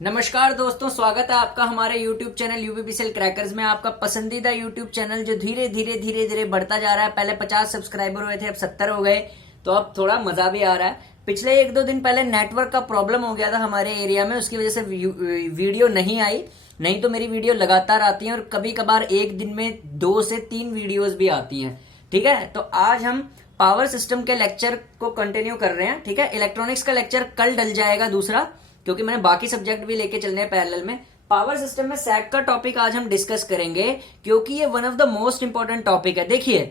नमस्कार दोस्तों, स्वागत है आपका हमारे YouTube चैनल यूपीपीसीएल क्रैकर्स में। आपका पसंदीदा YouTube चैनल जो धीरे धीरे धीरे धीरे बढ़ता जा रहा है। पहले 50 सब्सक्राइबर हुए थे, अब 70 हो गए, तो अब थोड़ा मजा भी आ रहा है। पिछले 1-2 दिन पहले नेटवर्क का प्रॉब्लम हो गया था हमारे एरिया में, उसकी वजह से वीडियो नहीं आई। नहीं तो मेरी वीडियो लगातार आती है और कभी कभार एक दिन में 2 से 3 वीडियोज भी आती हैं। ठीक है, तो आज हम पावर सिस्टम के लेक्चर को कंटिन्यू कर रहे हैं। ठीक है, इलेक्ट्रॉनिक्स का लेक्चर कल डल जाएगा दूसरा, क्योंकि मैंने बाकी सब्जेक्ट भी लेके चलने हैं पैरेलल में। पावर सिस्टम में सैग का टॉपिक आज हम डिस्कस करेंगे, क्योंकि ये one of the most important topic है। देखिए,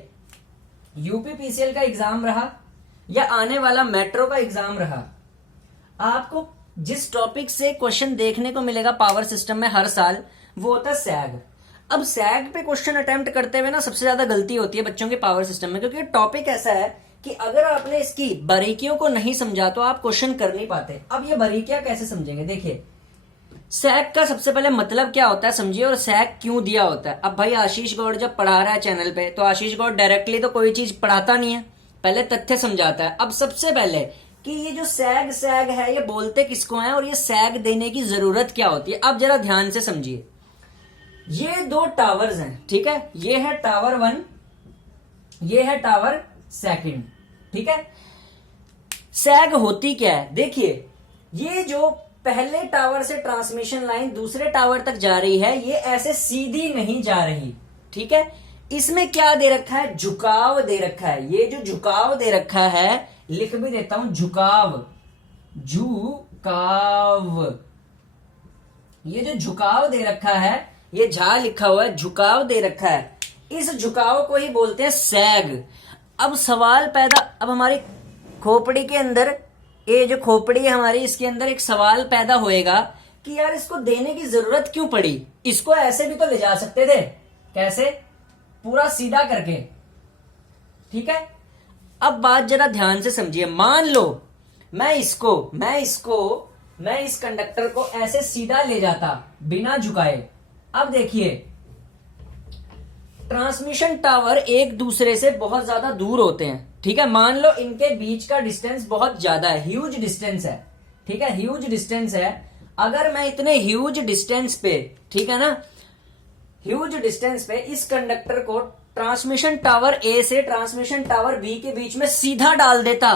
यूपीपीसीएल का एग्जाम रहा या आने वाला मेट्रो का एग्जाम रहा, आपको जिस टॉपिक से क्वेश्चन देखने को मिलेगा पावर सिस्टम में हर साल, वो होता है सैग। अब सैग पे क्वेश्चन अटेम्प्ट करते हुए ना सबसे ज्यादा गलती होती है बच्चों के पावर सिस्टम में, क्योंकि टॉपिक ऐसा है कि अगर आपने इसकी बारीकियों को नहीं समझा तो आप क्वेश्चन कर नहीं पाते। अब ये बारीकियां कैसे समझेंगे? देखिए, सैग का सबसे पहले मतलब क्या होता है समझिए, और सैग क्यों दिया होता है। अब भाई आशीष गौड़ जब पढ़ा रहा है चैनल पे, तो आशीष गौड़ डायरेक्टली तो कोई चीज पढ़ाता नहीं है, पहले तथ्य समझाता है। अब सबसे पहले कि ये जो सैग सैग है, ये बोलते किसको है और ये सैग देने की जरूरत क्या होती है। अब जरा ध्यान से समझिए, ये 2 टावर्स हैं। ठीक है, ये है टावर 1, ये है टावर 2। ठीक है, सैग होती क्या है? देखिए, ये जो पहले टावर से ट्रांसमिशन लाइन दूसरे टावर तक जा रही है, ये ऐसे सीधी नहीं जा रही। ठीक है, इसमें क्या दे रखा है? झुकाव दे रखा है। ये जो झुकाव दे रखा है, लिख भी देता हूं, झुकाव, झुकाव। ये जो झुकाव दे रखा है, ये झा लिखा हुआ है, झुकाव दे रखा है, इस झुकाव को ही बोलते हैं सैग। अब सवाल पैदा, अब हमारी खोपड़ी के अंदर, ये जो खोपड़ी है हमारी, इसके अंदर एक सवाल पैदा होएगा कि यार इसको देने की जरूरत क्यों पड़ी। इसको ऐसे भी तो ले जा सकते थे, कैसे? पूरा सीधा करके। ठीक है, अब बात जरा ध्यान से समझिए। मान लो मैं इस कंडक्टर को ऐसे सीधा ले जाता बिना झुकाए। अब देखिए, ट्रांसमिशन टावर एक दूसरे से बहुत ज्यादा दूर होते हैं। ठीक है, मान लो इनके बीच का डिस्टेंस बहुत ज्यादा है, ह्यूज डिस्टेंस है। ठीक है, ह्यूज डिस्टेंस है। अगर मैं इतने ह्यूज डिस्टेंस पे, ठीक है ना, ह्यूज डिस्टेंस पे इस कंडक्टर को ट्रांसमिशन टावर ए से ट्रांसमिशन टावर बी के बीच में सीधा डाल देता,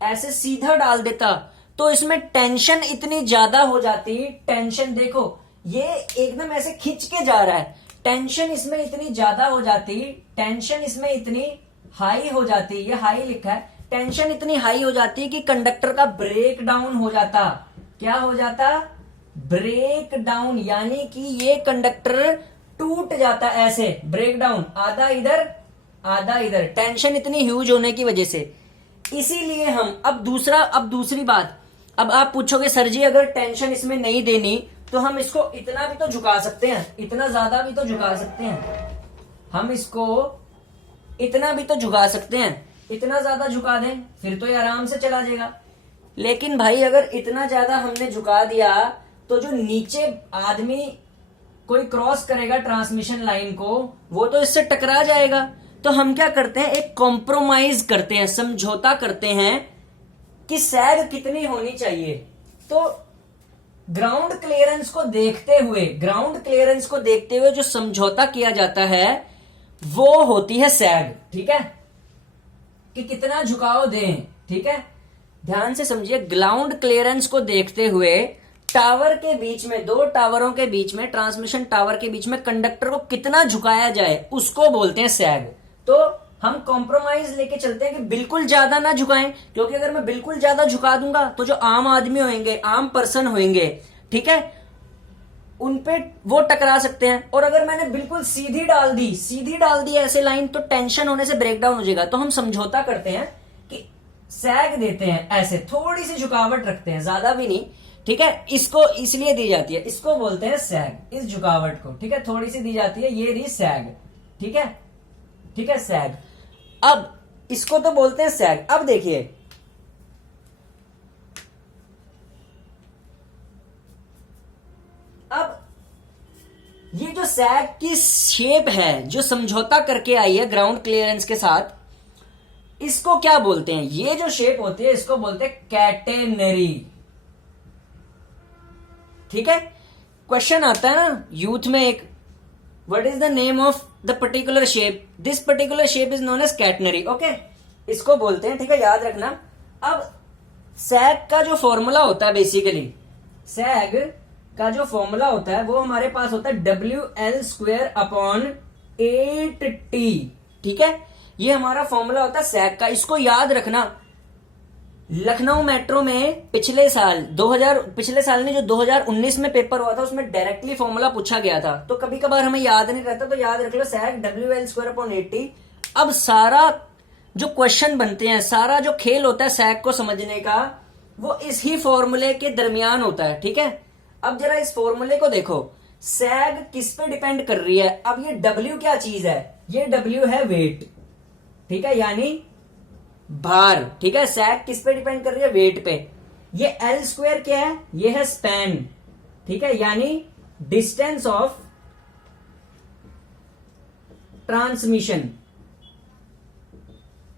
ऐसे सीधा डाल देता, तो इसमें टेंशन इतनी ज्यादा हो जाती। टेंशन देखो, ये एकदम ऐसे खिंच के जा रहा है, टेंशन इसमें इतनी ज्यादा हो जाती, टेंशन इसमें इतनी हाई हो जाती, ये हाई लिखा है, टेंशन इतनी हाई हो जाती कि कंडक्टर का ब्रेक डाउन हो जाता। क्या हो जाता? ब्रेक डाउन, यानी कि ये कंडक्टर टूट जाता, ऐसे ब्रेक डाउन, आधा इधर आधा इधर, टेंशन इतनी ह्यूज होने की वजह से। इसीलिए हम, अब दूसरी बात, अब आप पूछोगे सर जी अगर टेंशन इसमें नहीं देनी तो हम इसको इतना भी तो झुका सकते हैं, इतना ज्यादा भी तो झुका सकते हैं, हम इसको इतना भी तो झुका सकते हैं, इतना ज्यादा झुका दें फिर तो ये आराम से चला जाएगा। लेकिन भाई अगर इतना ज्यादा हमने झुका दिया तो जो नीचे आदमी कोई क्रॉस करेगा ट्रांसमिशन लाइन को, वो तो इससे टकरा जाएगा। तो हम क्या करते हैं, एक कॉम्प्रोमाइज करते हैं, समझौता करते हैं कि सैग कितनी होनी चाहिए। तो ग्राउंड क्लियरेंस को देखते हुए जो समझौता किया जाता है वो होती है सैग। ठीक है, कि कितना झुकाव दें। ठीक है, ध्यान से समझिए, ग्राउंड क्लियरेंस को देखते हुए टावर के बीच में, 2 टावरों के बीच में, ट्रांसमिशन टावर के बीच में कंडक्टर को कितना झुकाया जाए, उसको बोलते हैं सैग। तो हम कॉम्प्रोमाइज लेके चलते हैं कि बिल्कुल ज्यादा ना झुकाएं, क्योंकि अगर मैं बिल्कुल ज्यादा झुका दूंगा तो जो आम आदमी होंगे, आम पर्सन होंगे, ठीक है, उनपे वो टकरा सकते हैं। और अगर मैंने बिल्कुल सीधी डाल दी ऐसे लाइन, तो टेंशन होने से ब्रेकडाउन हो जाएगा। तो हम समझौता करते हैं कि सैग देते हैं, ऐसे थोड़ी सी झुकावट रखते हैं, ज्यादा भी नहीं। ठीक है, इसको इसलिए दी जाती है, इसको बोलते हैं सैग, इस झुकावट को। ठीक है, थोड़ी सी दी जाती है, ये रही सैग। ठीक है, ठीक है, सैग। अब इसको तो बोलते हैं सैग। अब देखिए, अब ये जो सैग की शेप है, जो समझौता करके आई है ग्राउंड क्लियरेंस के साथ, इसको क्या बोलते हैं? ये जो शेप होती है इसको बोलते हैं कैटेनरी। ठीक है। क्वेश्चन आता है ना यूथ में एक, what is the name of the particular shape, this particular shape is known as catenary, okay, इसको बोलते हैं, ठीक है, याद रखना। अब सैग का जो फॉर्मूला होता है, बेसिकली सैग का जो फॉर्मूला होता है वो हमारे पास होता है WL² अपॉन 8T, ठीक है, ये हमारा फॉर्मूला होता है सैग का। इसको याद रखना। लखनऊ मेट्रो में पिछले साल में जो 2019 में पेपर हुआ था उसमें डायरेक्टली फॉर्मूला पूछा गया था, तो कभी कभार हमें याद नहीं रहता, तो याद रख लो सैग WL² अपॉन 8T। अब सारा जो क्वेश्चन बनते हैं, सारा जो खेल होता है सैग को समझने का, वो इस ही फॉर्मूले के दरमियान होता है, ठीक है। अब जरा इस फॉर्मूले को देखो, सैग किस पे डिपेंड कर रही है। अब ये W क्या चीज है, ये W है वेट, ठीक है, यानी भार, ठीक है। सैग किस पे डिपेंड कर रही है, वेट पे। ये L² क्या है, ये है स्पैन, ठीक है, यानी डिस्टेंस ऑफ ट्रांसमिशन,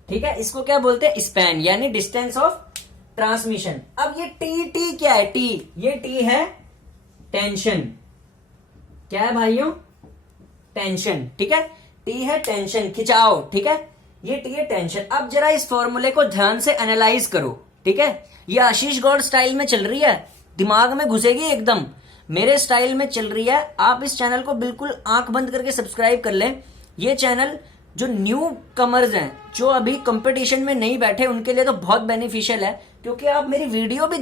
ठीक है, इसको क्या बोलते हैं, स्पैन, यानी डिस्टेंस ऑफ ट्रांसमिशन। अब ये T क्या है, ये T है टेंशन, क्या है भाइयों, टेंशन, ठीक है, T है टेंशन, खिंचाव, ठीक है, ये T है टेंशन। अब जरा इस फॉर्मूले को ध्यान से एनालाइज करो, ठीक है, ये आशीष गौड़ स्टाइल में चल रही है, दिमाग में घुसेगी एकदम, मेरे स्टाइल में चल रही है। आप इस चैनल को बिल्कुल आंख बंद करके सब्सक्राइब कर लें। ये चैनल जो न्यू कमर्स हैं, जो अभी कंपटीशन में नहीं बैठे, उनके लिए तो बहुत बेनिफिशियल है, क्योंकि आप मेरी वीडियो भी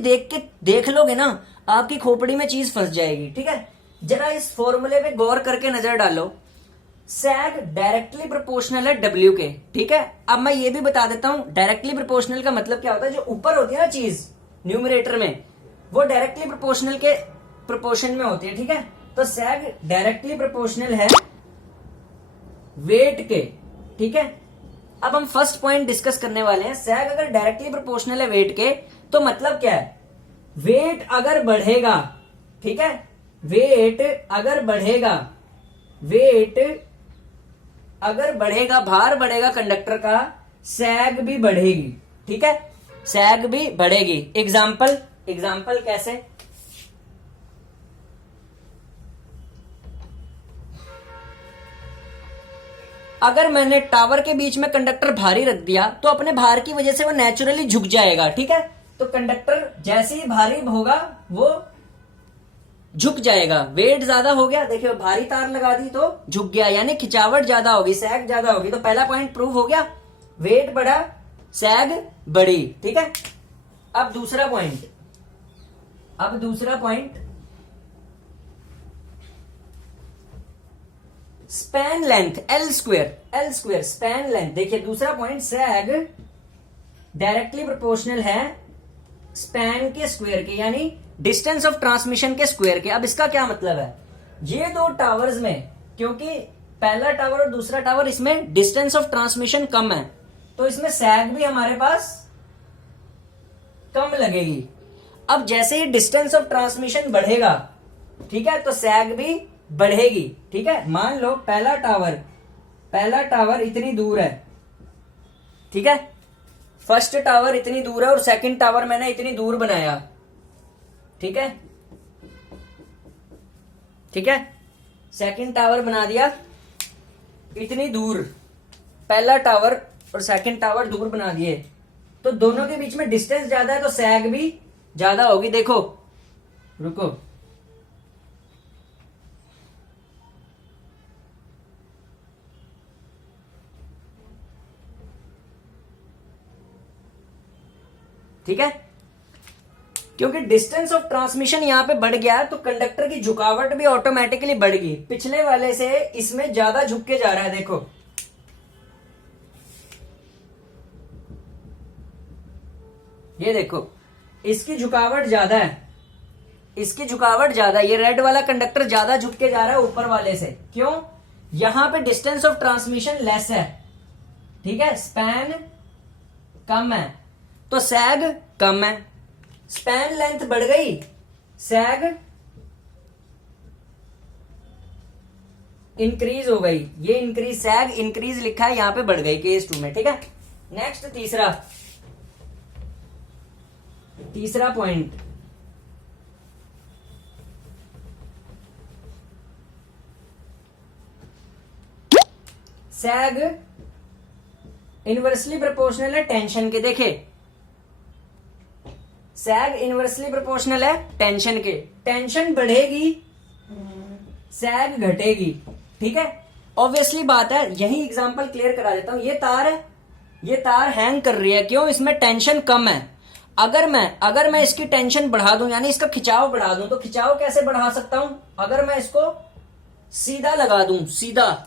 देख लोगे ना, आपकी खोपड़ी में चीज फंस जाएगी, ठीक है। जरा इस फॉर्मूले पे गौर करके नजर डालो। सैग डायरेक्टली प्रोपोर्शनल है W के, ठीक है। अब मैं ये भी बता देता हूं डायरेक्टली प्रोपोर्शनल का मतलब क्या होता है। जो ऊपर होती है ना चीज न्यूमरेटर में, वो डायरेक्टली प्रोपोर्शनल के प्रोपोर्शन में होती है, ठीक है। तो सैग डायरेक्टली प्रोपोर्शनल है वेट के, ठीक है। अब हम फर्स्ट पॉइंट डिस्कस करने वाले हैं। सैग अगर डायरेक्टली प्रोपोर्शनल है वेट के, तो मतलब क्या है, वेट अगर बढ़ेगा, ठीक है, वेट अगर बढ़ेगा, भार बढ़ेगा कंडक्टर का, सैग भी बढ़ेगी, ठीक है, सैग भी बढ़ेगी। एग्जाम्पल कैसे, अगर मैंने टावर के बीच में कंडक्टर भारी रख दिया, तो अपने भार की वजह से वो नेचुरली झुक जाएगा, ठीक है। तो कंडक्टर जैसे ही भारी होगा वो झुक जाएगा, वेट ज्यादा हो गया, देखिए भारी तार लगा दी तो झुक गया, यानी खिंचावट ज्यादा होगी, सैग ज्यादा होगी। तो पहला पॉइंट प्रूव हो गया, वेट बढ़ा, सैग बढ़ी, ठीक है। अब दूसरा point span length L² span length. देखिए दूसरा पॉइंट, सैग डायरेक्टली प्रोपोर्शनल है स्पैन के स्क्वायर के, यानी डिस्टेंस ऑफ ट्रांसमिशन के स्क्वायर के। अब इसका क्या मतलब है, ये दो टावर्स में, क्योंकि पहला टावर और दूसरा टावर, इसमें डिस्टेंस ऑफ ट्रांसमिशन कम है, तो इसमें सैग भी हमारे पास कम लगेगी। अब जैसे ही डिस्टेंस ऑफ ट्रांसमिशन बढ़ेगा, ठीक है, तो सैग भी बढ़ेगी, ठीक है। मान लो पहला टावर इतनी दूर है, ठीक है, फर्स्ट टावर इतनी दूर है और सेकंड टावर मैंने इतनी दूर बनाया, ठीक है, सेकंड टावर बना दिया इतनी दूर, पहला टावर और सेकंड टावर दूर बना दिए, तो दोनों के बीच में डिस्टेंस ज्यादा है, तो सैग भी ज्यादा होगी। देखो, रुको, ठीक है, क्योंकि डिस्टेंस ऑफ ट्रांसमिशन यहां पे बढ़ गया है, तो कंडक्टर की झुकावट भी ऑटोमेटिकली बढ़ गई, पिछले वाले से इसमें ज्यादा झुक के जा रहा है। देखो, ये देखो, इसकी झुकावट ज्यादा है, ये रेड वाला कंडक्टर ज्यादा झुक के जा रहा है ऊपर वाले से। क्यों, यहां पे डिस्टेंस ऑफ ट्रांसमिशन लेस है, ठीक है, स्पैन कम है, तो सैग कम है। स्पैन लेंथ बढ़ गई, सैग इंक्रीज हो गई, ये इंक्रीज, सैग इंक्रीज लिखा है, यहां पे बढ़ गई केस 2 में, ठीक है। नेक्स्ट तीसरा पॉइंट, सैग इनवर्सली प्रोपोर्शनल है टेंशन के। देखे, सैग इनवर्सली प्रोपोर्शनल है टेंशन के। टेंशन बढ़ेगी, सैग घटेगी। ठीक है, ऑब्वियसली बात है। यही एग्जांपल क्लियर करा देता हूं। ये तार है, ये तार हैंग कर रही है, क्यों? इसमें टेंशन कम है। अगर मैं इसकी टेंशन बढ़ा दूं, यानी इसका खिंचाव बढ़ा दूं, तो खिंचाव कैसे बढ़ा सकता हूं? अगर मैं इसको सीधा लगा दूं, सीधा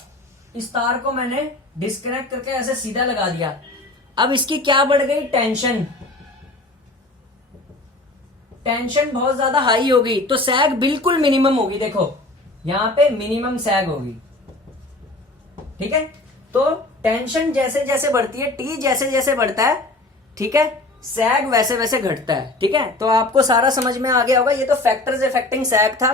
इस तार को मैंने डिस्कनेक्ट करके ऐसे सीधा लगा दिया, अब इसकी क्या बढ़ गई? टेंशन। टेंशन बहुत ज्यादा हाई होगी, तो सैग बिल्कुल मिनिमम होगी। देखो यहां पे मिनिमम सैग होगी। ठीक है, तो टेंशन जैसे जैसे बढ़ती है, टी जैसे जैसे बढ़ता है, ठीक है, सैग वैसे वैसे घटता है। ठीक है, तो आपको सारा समझ में आ गया होगा। ये तो फैक्टर्स अफेक्टिंग सैग था।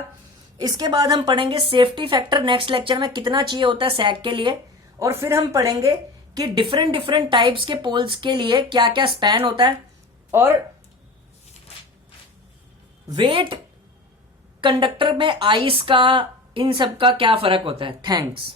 इसके बाद हम पढ़ेंगे सेफ्टी फैक्टर नेक्स्ट लेक्चर में कितना चाहिए होता है सैग के लिए, और फिर हम पढ़ेंगे कि डिफरेंट डिफरेंट टाइप्स के पोल्स के लिए क्या क्या स्पैन होता है, और वेट कंडक्टर में आइस का, इन सब का क्या फर्क होता है। थैंक्स।